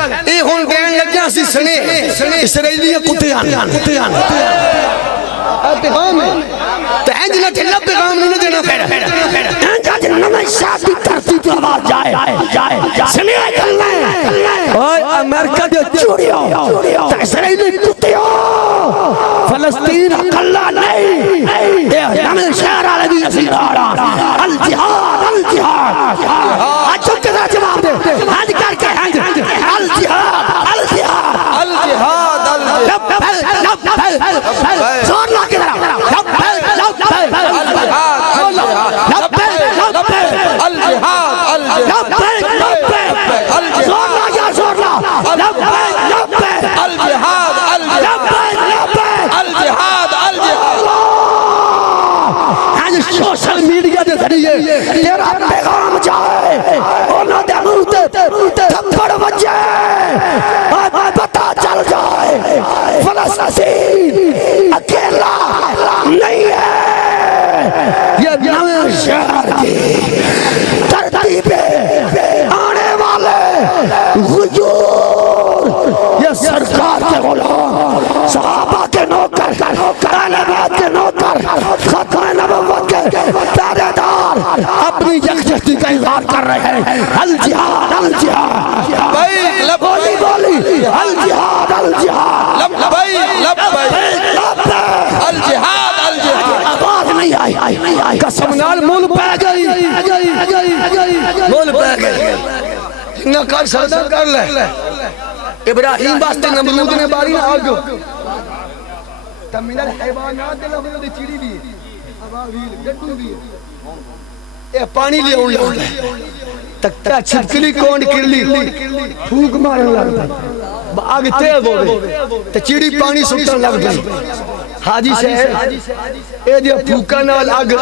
اے ہن کہن لگا سی سنے اسرائیلی کتیان پیغام ہے تو اینج نہ ٹھلا پیغام نہیں دینا پھر اینج نہ شادی کرتی تو آواز جائے سنے کلنے اوئے امریکہ دے چوڑیو تو اسرائیلی کتیو فلسطین کلا نہیں اے نمیں شہر عالمی اسیرارا الجہاد اچھو کذا جواب دے ہنج کر کے ہنج الجہاد زور لا کے ذرا سوشل میڈیا دے ذریعے تیرا پیغام جائے انہوں دے منہ تھپڑ بجے پتہ چل جائے فلسطین اکیلا نہیں ہے یہ نویں شہر کی دھرتی پہ آنے والے غیور یہ سرکار کے غلام صحابہ کے نوکر اہل بیت کے نوکر ختم نبوت کے پہرے دار اپنی یکجہتی کا اظہار کر رہے ہیں الجہاد بولی الجہاد آواز نہیں آئی قسم نال مول پہ گئی نہ کر سکتا کر لے ابراہیم باستے نمرود نے باری نہ آگ تمہیں حیوانات دے لفظ دے چیڑی بھی اباویل گٹو بھی اے پانی لے اون لگتا ہے تکتا چھپکلی کونڈ کرلی پھوک مارن لگتا آگ تیز ہو گئی تو چیڑی پانی سکتن لگ گئی حاجی صاحب اے دیا پھوکا نال آگ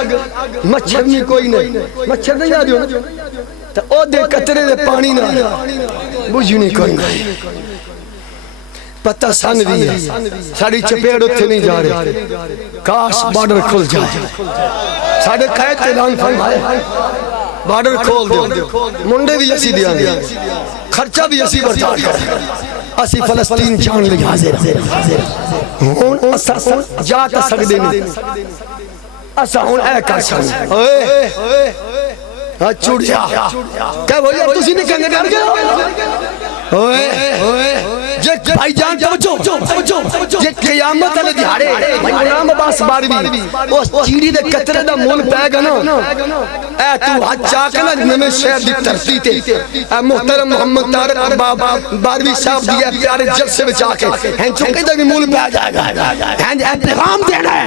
مچھر نہیں کوئی نہیں مچھر نہیں آ دیو تو او دے قطرے دے پانی نال بجھنی کوئی نہیں پتہ سن بھی ہے ساڑی چپیڑ اتھے نہیں جا رہے کاش بارڈر کھل جائے ساڑے قید اعلان فرمائے بارڈر کھول دو منڈے بھی اسی دیا گیا خرچہ بھی اسی بردار کر اسی فلسطین جان لگی حاضر ہون اسا جاتا سکدے نہیں اسا ہون اے کر سکدے چوڑیا کیا بھویا تسی نہیں کہنے ڈر گیا جے بھائی جان توجہ جے قیامت علی دیہارے غلام عباس باروی اس چیڑی دے قطرے دا مول پہ گا نا اے تو حج چاکنا نمیں شہر دی ترسی تے اے محترم محمد طارق باروی صاحب دیا پیارے جلسے بچا کے ہین چونکہ دا بھی مول پہ جائے گا ہین اے پیغام دینا ہے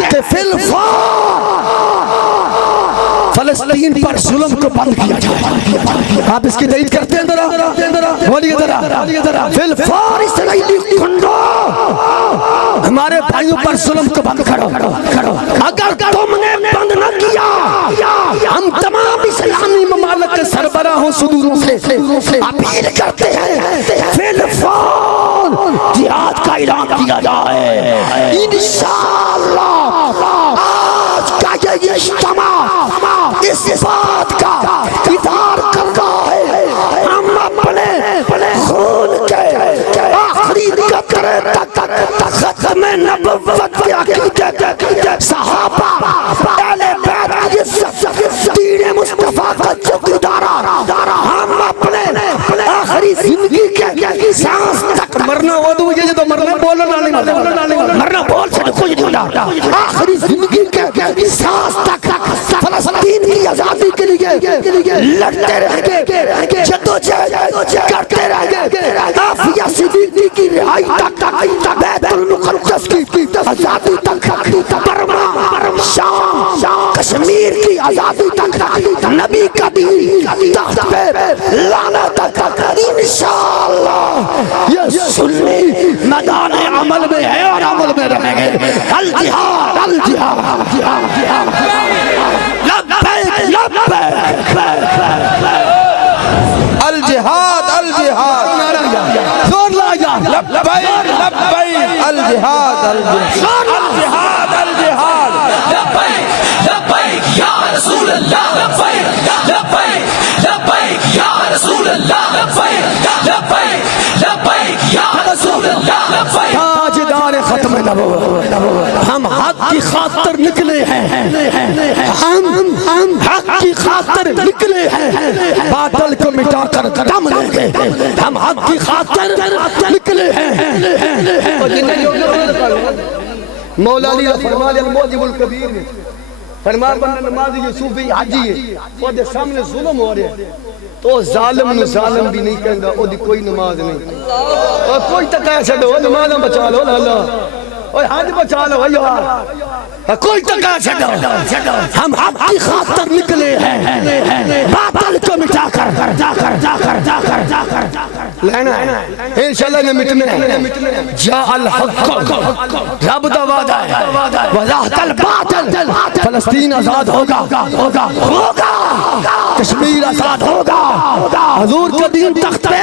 کہ فی الفار فلسطین پر ظلم کو بند کیا جائے آپ اس کی تائید کرتے ہیں درہ بولیے درہ فی الفار اسرائیلی کنڈو ہمارے بھائیوں پر ظلم کو بند کرو اگر تم نے بند نہ کیا ہم تمام اسلامی ممالک کے سربراہوں صدوروں سے اپیل کرتے ہیں فی الفار جہاد کا اعلان کیا جائے انشاءاللہ آج کا یہ اجتماع اس بات کا ادار کر رہا ہے ہم اپنے خون کے آخری قطرے تک ختم نبوت کے عقیدے صحابہ اہل بیت عزت دین مصطفیٰ کا چوکیدارا ہم اپنے آخری زندگی کے سانس تک مرنا وضو یہ تو مرنا بولنا نہیں مرنا بول سے کچھ نہیں ہوتا آخری زندگی کے سانس تک فلسطین کی آزادی کے لیے لڑتے رہیں گے جدوجہد کرتے رہیں گے آفیہ صدیقی کی رہائی تک بیت المقدس کی آزادی تک برما شام کشمیر کی آزادی تک نبی کا دین تخت پہ لانا تک انشاءاللہ یہ سنی میدان عمل میں ہے اور عمل میں رہیں گے الجہاد زور لایا لبیک الجہاد لبیک یا رسول اللہ لبیک یا رسول اللہ لبیک ہم حق کی خاطر نکلے ہیں، ہم حق کی خاطر نکلے ہیں، باطل کو مٹا کر دم لیں گے، ہم حق کی خاطر نکلے ہیں۔ مولا علی فرما دیا الموجب الکبیر میں فرما بندہ نمازی یہ صوفی حاجی ہے، وہ دے سامنے ظلم ہو رہے ہیں تو ظالم نو ظالم بھی نہیں کہنگا، وہ دی کوئی نماز نہیں، اور کوئی تکایہ چھڑو نمازہ بچا لو اللہ، اور حج بچا لو یار، کوئی تکایہ چھڑو، ہم حق کی خاطر نکلے ہیں، باطل کو مٹا کر لینا ہے انشاءاللہ نے مٹنے ہیں، جا الحق رب دا وعدہ ہے، وَزَحْتَ الْبَاطِلِ فلسطین آزاد ہوگا، کشمیر آزاد ہوگا، حضور کا دین تخت پہ